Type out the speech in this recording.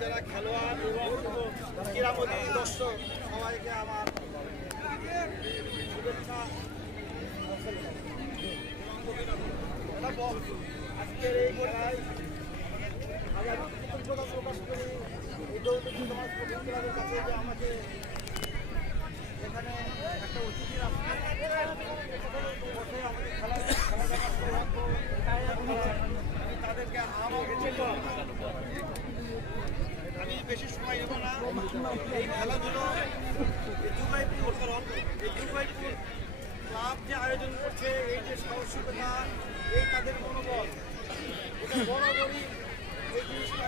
যারা খেলোয়াড় এবং ক্রীড়ামোদী দর্শক সবাইকে আমার শুভেচ্ছা। আজকের এই খেলায় আমি কৃতজ্ঞতা প্রকাশ করি এই দৌলতী সমাজ প্রথম ক্লাবের কাছে যে আমাকে এখানে একটা অতিথি রাখছে বসে আমাকে খেলা দেখার সৌভাগ্য আমি তাদেরকে আমি বেশি সময় নেব না। এই খেলাধুলো জুবাইপুর ক্লাব যে আয়োজন করছে, এই যে সাহসিকতা, এই তাদের মনোবল, এটা বরাবরই এই জিনিসটা